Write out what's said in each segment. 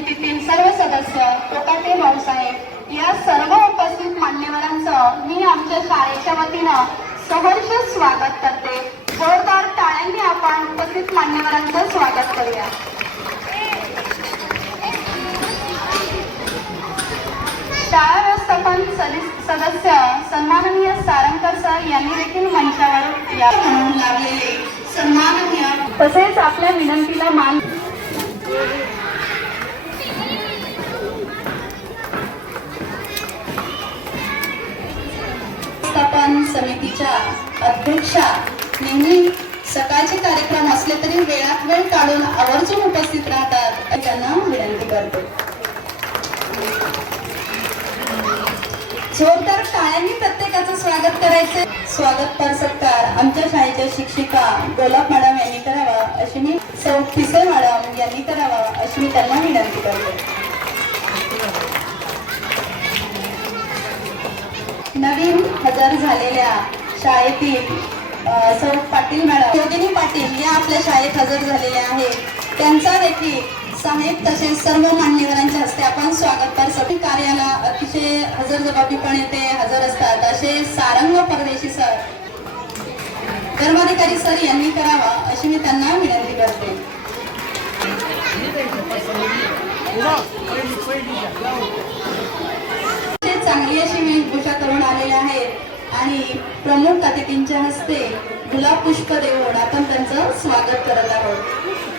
समितीतील सर्व सदस्य कोकाटे भाऊसाहेब या सर्व उपस्थित मान्यवरांचं मी आमच्या शाळेच्या वतीनं सहर्ष स्वागत करते. जोरदार टाळ्यांनी आपण उपस्थित मान्यवरांचं स्वागत करूया. शाळा व्यवस्थापन सदि- सदस्य सन्माननीय सारंगकर सर यांनी देखील मंचावर या म्हणून लागलेले सन्माननीय तसेच आपल्या विनंतीला मान व्यवस्थापन समितीच्या अध्यक्षा नेहमी सकाळचे कार्यक्रम असले तरी वेळात वेळ काढून आवर्जून उपस्थित राहतात अशी त्यांना विनंती करते जोरदार प्रत्येकाचं स्वागत करायचे. स्वागत पर सत्कार. आमच्या शाळेच्या शिक्षिका गोलाब मॅडम यांनी करावा अशी मी सौ पिसे मॅडम यांनी करावा अशी मी त्यांना विनंती करते. नवीन हजर झालेल्या शाळेतील सौ पाटील मॅडम योगिनी पाटील या आपल्या शाळेत हजर झालेल्या आहेत. त्यांचा देखील साहेब तसेच सर्व मान्यवरांच्या हस्ते आपण स्वागत कर सभी कार्याला अतिशय हजर जबाबीपणे ते हजर असतात. असे सारंग परदेशी सर धर्माधिकारी सर यांनी करावा अशी मी त्यांना विनंती करते. चांगली अशी वेशभूषा करून आलेले आहेत. आणि प्रमुख अतिथींच्या हस्ते गुलाब पुष्प देऊन आपण त्यांचं स्वागत करत आहोत.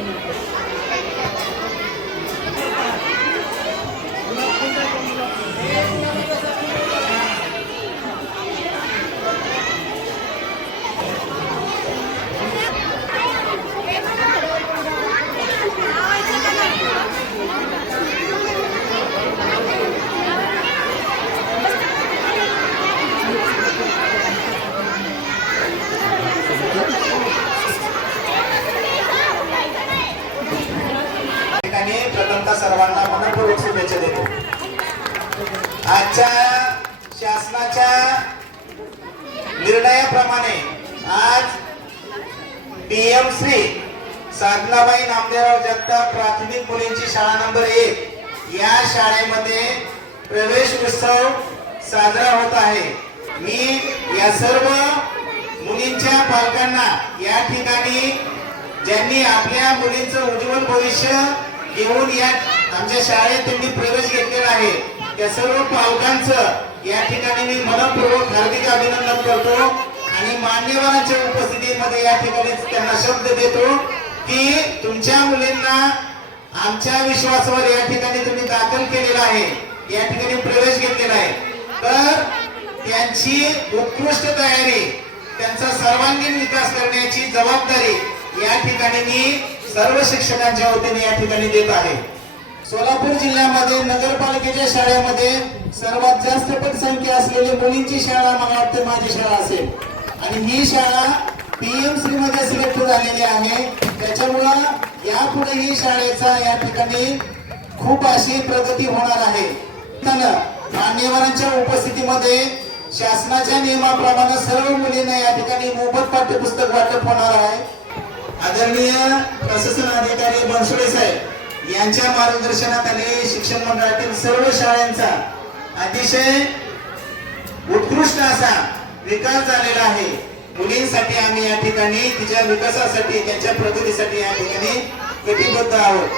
शासनाच्या निर्णयाप्रमाणे आज पीएम श्री साधनाबाई नामदेवराव जगताप प्राथमिक मुलींची शाळा नंबर एक या शाळेमध्ये प्रवेश उत्सव साजरा होत आहे. मी या सर्व मुलींच्या पालकांना या ठिकाणी ज्यांनी आपल्या मुलींचं उज्ज्वल भविष्य घेऊन या आमच्या शाळेत त्यांनी प्रवेश घेतलेला आहे त्या सर्व पालकांचं या ठिकाणी मी मनपूर्वक हार्दिक अभिनंदन करतो आणि मान्यवरांच्या उपस्थितीमध्ये या ठिकाणी त्यांना शब्द देतो की तुमच्या मुलींना आमच्या विश्वासावर या ठिकाणी तुम्ही दाखल केलेला आहे. या ठिकाणी प्रवेश घेतलेला आहे. तर त्यांची उत्कृष्ट तयारी त्यांचा सर्वांगीण विकास करण्याची जबाबदारी या ठिकाणी मी सर्व शिक्षकांच्या वतीने या ठिकाणी देत आहे. सोलापूर जिल्ह्यामध्ये नगरपालिकेच्या शाळेमध्ये सर्वात जास्त पटसंख्या असलेली मुलींची शाळा मला वाटतं माझी शाळा असेल. आणि ही शाळा पीएम श्री मध्ये सिलेक्ट झालेली आहे. त्याच्यामुळं यापुढे ही शाळेचा या ठिकाणी खूप अशी प्रगती होणार आहे. मान्यवरांच्या उपस्थितीमध्ये शासनाच्या नियमाप्रमाणे सर्व मुलींना या ठिकाणी मोफत पाठ्यपुस्तक वाटप होणार आहे. आदरणीय प्रशासन अधिकारी बनसोडे साहेब यांच्या मार्गदर्शनाखाली शिक्षण मंडळातील सर्व शाळांचा अतिशय उत्कृष्ट असा विकास झालेला आहे. मुलींसाठी आम्ही या ठिकाणी तिच्या विकासासाठी त्यांच्या प्रगतीसाठी या ठिकाणी कटिबद्ध आहोत.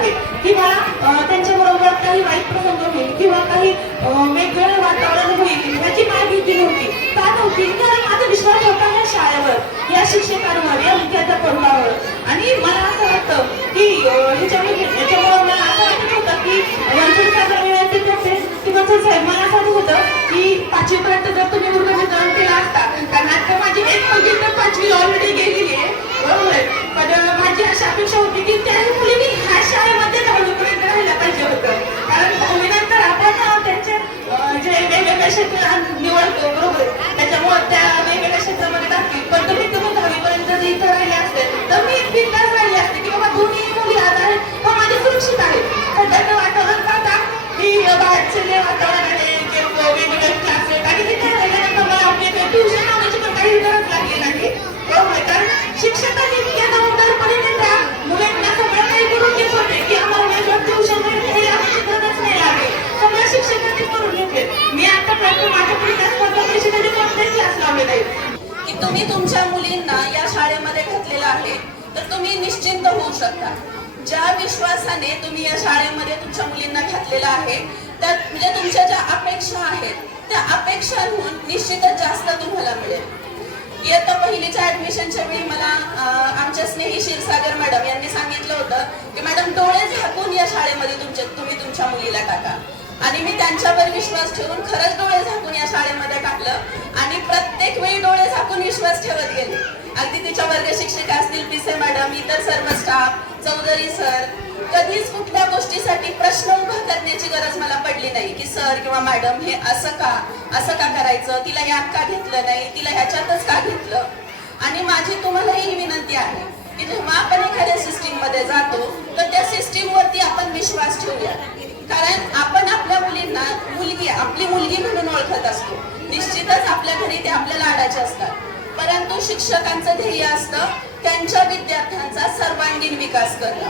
आहेत किंवा त्यांच्याबरोबर काही वाईट प्रसंग होईल किंवा काही वेगळं वातावरण होईल याची माहिती भीती नव्हती. का नव्हती? कारण माझा विश्वास होता या शाळेवर या शिक्षकांवर या मुख्याध्यापकांवर आणि मला असं वाटतं की वाटत होतं किंवा मला असं होतं की पाचवीपर्यंत जर तुम्ही मुलगा जॉईन केला असता माझी एक पाचवी ऑलरेडी गेलेली आहे. बरोबर पण माझी अशी अपेक्षा होती की siya pinaan ni Waldo. त्यात त्या म्हणजे तुमच्या ज्या अपेक्षा आहेत त्या अपेक्षांहून निश्चितच जास्त तुम्हाला मिळेल. इयत्ता पहिलीच्या ऍडमिशनच्या वेळी मला आमच्या स्नेही क्षीरसागर मॅडम यांनी सांगितलं होतं की मॅडम डोळे झाकून या शाळेमध्ये तुमच्या तुम्ही तुमच्या मुलीला टाका. आणि मी त्यांच्यावर विश्वास ठेवून खरंच डोळे झाकून या शाळेमध्ये टाकलं. आणि प्रत्येक वेळी डोळे झाकून विश्वास ठेवत गेले. अगदी तिच्या वर्ग शिक्षिका असतील पिसे मॅडम इतर सर्व स्टाफ चौधरी सर कधीच कुठल्या गोष्टीसाठी प्रश्न उभा करण्याची गरज मला पडली नाही की सर किंवा मॅडम हे असं का? असं का करायचं? तिला यात का घेतलं नाही? तिला ह्याच्यातच का घेतलं? आणि माझी तुम्हाला ही विनंती आहे की जेव्हा आपण एखाद्या सिस्टीममध्ये जातो तर त्या सिस्टीम वरती आपण विश्वास ठेवूया. कारण आपण आपल्या मुलींना मुलगी आपली मुलगी म्हणून ओळखत असतो. निश्चितच आपल्या घरी ते आपल्या लाडाचे असतात. परंतु शिक्षकांचं ध्येय असतं त्यांच्या विद्यार्थ्यांचा सर्वांगीण विकास करणं.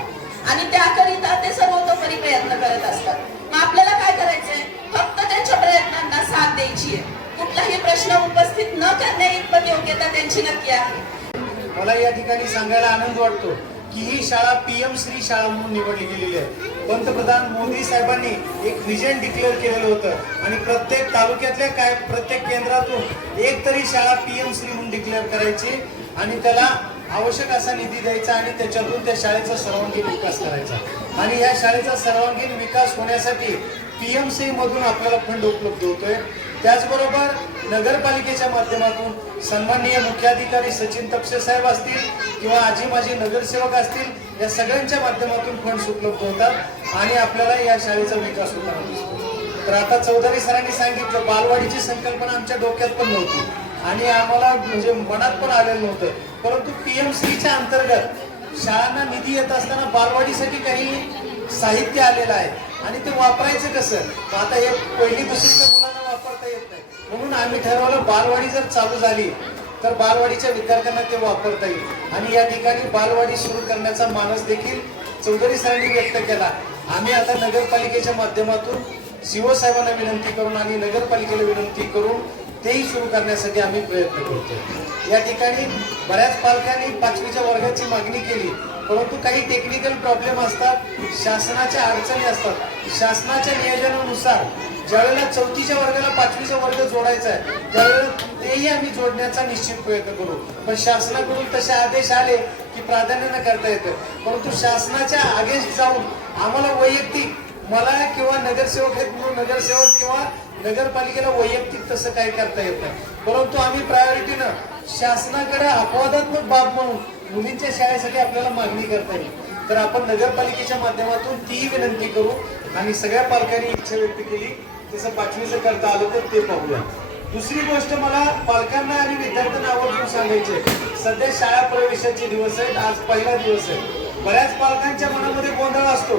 आणि त्याकरिता ते सर्वतोपरी प्रयत्न करत असतात. मग आपल्याला काय करायचंय? फक्त त्यांच्या प्रयत्नांना साथ द्यायची आहे कुठलाही प्रश्न उपस्थित न करण्या इतपत योग्यता त्यांची नक्की आहे. मला या ठिकाणी सांगायला आनंद वाटतो. की ही शाळा पीएम श्री शाळा म्हणून निवडली गेलेली आहे. पंतप्रधान मोदी साहेबांनी एक विजन डिक्लेअर केलेलं होतं. आणि प्रत्येक तालुक्यातल्या काय प्रत्येक केंद्रातून एक तरी शाळा पीएम श्री म्हणून डिक्लेअर करायची आणि त्याला आवश्यक असा निधी द्यायचा आणि त्याच्यातून त्या शाळेचा सर्वांगीण विकास करायचा. आणि या शाळेचा सर्वांगीण विकास होण्यासाठी पीएम सी मधून आपल्याला फंड उपलब्ध होतोय. त्याचबरोबर नगरपालिकेच्या माध्यमातून सन्माननीय मुख्याधिकारी सचिन तपसे साहेब असतील किंवा आजी माजी नगरसेवक असतील या सगळ्यांच्या माध्यमातून फंड्स उपलब्ध होतात आणि आपल्याला या शाळेचा विकास होताना दिसतो. तर आता चौधरी सरांनी सांगितलं बालवाडीची संकल्पना आमच्या डोक्यात पण नव्हती आणि आम्हाला म्हणजे मनात पण आलेलं नव्हतं. परंतु पीएम श्रीच्या अंतर्गत शाळांना निधी येत असताना बालवाडीसाठी काही साहित्य आलेलं आहे. आणि ते वापरायचं कसं? आता हे पहिली दुसरीच्या मुलांना वापरता येत नाही. म्हणून आम्ही ठरवलं बालवाडी जर चालू झाली तर बालवाडीच्या विद्यार्थ्यांना ते वापरता येईल. आणि या ठिकाणी बालवाडी सुरू करण्याचा मानस देखील चौधरी सरांनी व्यक्त केला. आम्ही आता नगरपालिकेच्या माध्यमातून सीओ साहेबांना विनंती करून आणि नगरपालिकेला विनंती करून तेही सुरू करण्यासाठी आम्ही प्रयत्न करतो या ठिकाणी बऱ्याच पालकांनी पाचवीच्या वर्गाची मागणी केली. परंतु काही टेक्निकल प्रॉब्लेम असतात शासनाच्या अडचणी असतात. शासनाच्या नियोजनानुसार ज्यावेळेला चौथीच्या वर्गाला पाचवीचा वर्ग जोडायचा आहे त्यावेळेला तेही आम्ही जोडण्याचा निश्चित प्रयत्न करू. पण शासनाकडून तसे आदेश आले की प्राधान्यानं करता येतं. परंतु शासनाच्या आदेश जाऊन आम्हाला वैयक्तिक मला किंवा नगरसेवक आहेत म्हणून नगरसेवक किंवा नगरपालिकेला वैयक्तिक तसं काही करता येत नाही. परंतु आम्ही प्रायोरिटीनं शासनाकडे अपवादात्मक बाब म्हणून मुलींच्या शाळेसाठी आपल्याला मागणी करता येईल. तर आपण नगरपालिकेच्या माध्यमातून तीही विनंती करू आणि सगळ्या पालकांनी इच्छा व्यक्त केली तसं पाचवीचं करता आलं तर ते पाहूया. दुसरी गोष्ट मला पालकांना आणि विद्यार्थ्यांना आवर्जून सांगायचे सध्या शाळा प्रवेशाचे दिवस आहेत आज पहिला दिवस आहे. बऱ्याच पालकांच्या मनामध्ये गोंधळ असतो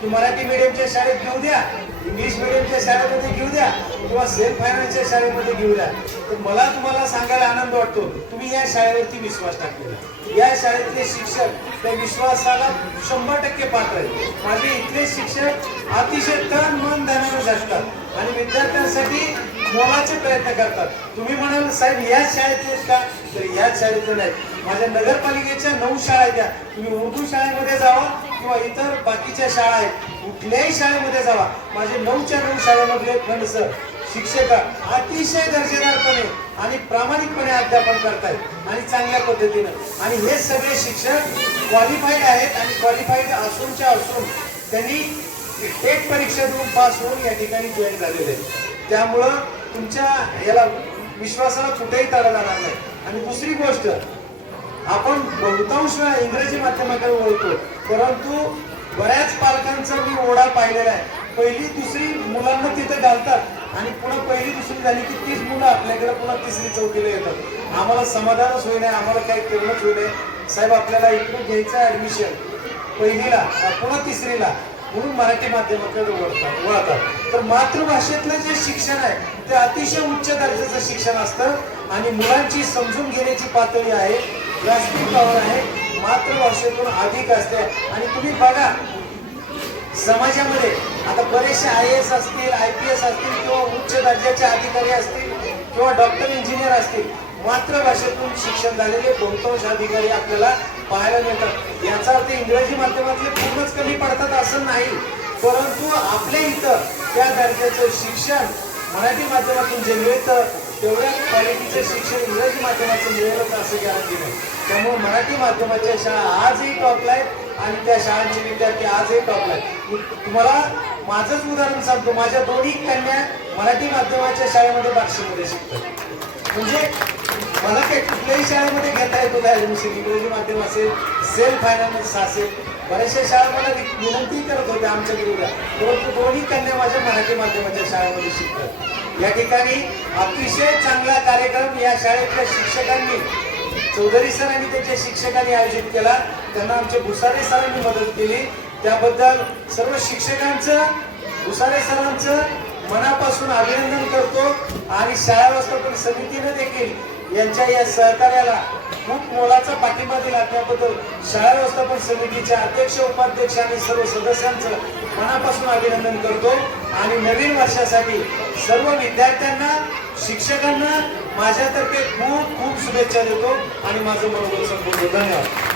की मराठी मीडियमच्या शाळेत घेऊ द्या इंग्लिश मिडियमच्या शाळेमध्ये घेऊ द्या किंवा सेल्फ फायनान्सच्या शाळेमध्ये घेऊ द्या. तर मला तुम्हाला सांगायला आनंद वाटतो. तुम्ही या शाळेवरती विश्वास टाकलेला या शाळेतले शिक्षक त्या विश्वासाला शंभर टक्के पात्र आहेत. माझे इथले शिक्षक अतिशय तन मन धनानं असतात आणि विद्यार्थ्यांसाठी मोलाचे प्रयत्न करतात. तुम्ही म्हणाल साहेब याच शाळेतले का? तर याच शाळेतले नाही. माझ्या नगरपालिकेच्या नऊ शाळा आहेत त्या. तुम्ही उर्दू शाळेमध्ये जावा किंवा इतर बाकीच्या शाळा आहेत. कुठल्याही शाळेमध्ये जावा. माझे नऊच्या नऊ शाळेमधले फंड सर शिक्षक अतिशय दर्जेदारपणे आणि प्रामाणिकपणे अध्यापन करतायत आणि चांगल्या पद्धतीनं. आणि हे सगळे शिक्षक क्वालिफाईड आहेत आणि क्वालिफाईड असूनच्या असून त्यांनी टेट परीक्षा देऊन पास होऊन या ठिकाणी जॉईन झालेले आहेत. त्यामुळं तुमच्या याला विश्वासाला कुठेही तडा जाणार नाही. आणि दुसरी गोष्ट आपण बहुतांश वेळा इंग्रजी माध्यमाकडे ओळखतो परंतु बऱ्याच पालकांचा मी ओढा पाहिलेला आहे. पहिली दुसरी मुलांना तिथे घालतात. आणि पुन्हा पहिली दुसरी झाली की तीच मुलं आपल्याकडे पुन्हा तिसरी चौथीला येतात. आम्हाला समाधानच होई नाही आम्हाला काही करणंच होई नाही साहेब आपल्याला इकडून घ्यायचं ॲडमिशन पहिलीला पुन्हा तिसरीला. म्हणून मराठी माध्यमाकडे वळतात वळतात. तर मातृभाषेतलं जे शिक्षण आहे ते अतिशय उच्च दर्जाचं शिक्षण असतं. आणि मुलांची समजून घेण्याची पातळी आहे. जास्ती पावर आहे. मातृभाषेतून अधिक असते. आणि तुम्ही बघा समाजामध्ये आता बरेचसे आय एस असतील आय पी एस असतील किंवा उच्च दर्जाचे अधिकारी असतील किंवा डॉक्टर इंजिनियर असतील मातृभाषेतून शिक्षण झालेले बहुतांश अधिकारी आपल्याला पाहायला मिळतात. याचा अर्थ इंग्रजी माध्यमातले पूर्णच कमी पडतात असं नाही परंतु आपल्या इथं त्या दर्जाचं शिक्षण मराठी माध्यमातून जे मिळतं तेवढ्या क्वालिटीचं शिक्षण इंग्रजी माध्यमाचं मिळेलच असं गॅरंटी नाही. त्यामुळे मराठी माध्यमाच्या शाळा आजही टॉपला आहेत आणि त्या शाळांचे विद्यार्थी आजही टॉपला आहेत. तुम्हाला माझंच उदाहरण सांगतो. माझ्या दोन्ही कन्या मराठी माध्यमाच्या शाळेमध्ये बार्शीमध्ये शिकतात. म्हणजे मला काही कुठल्याही शाळेमध्ये घेता येतो होतं इंग्रजी माध्यम असेल सेल्फ फायनान्स असेल बऱ्याचशा शाळा मला विनंती करत होत्या आमच्या गुरुला परंतु दोन्ही कन्या माझ्या मराठी माध्यमाच्या शाळेमध्ये शिकतात. या ठिकाणी अतिशय चांगला कार्यक्रम या शाळेतल्या शिक्षकांनी चौधरी सर आणि त्यांच्या शिक्षकांनी आयोजित केला. त्यांना आमचे भुसारे सरांनी मदत केली. त्याबद्दल सर्व शिक्षकांचं भुसारे सरांचं मनापासून अभिनंदन करतो आणि शाळा व्यवस्थापन समितीने देखील यांच्या या सहकार्याला खूप मोलाचा पाठिंबा दिला. त्याबद्दल शाळा व्यवस्थापन समितीच्या अध्यक्ष उपाध्यक्ष आणि सर्व सदस्यांचं मनापासून अभिनंदन करतो. आणि नवीन वर्षासाठी सर्व विद्यार्थ्यांना शिक्षकांना माझ्यातर्फे खूप खूप शुभेच्छा देतो. आणि माझं मनोबल संपूर्ण धन्यवाद.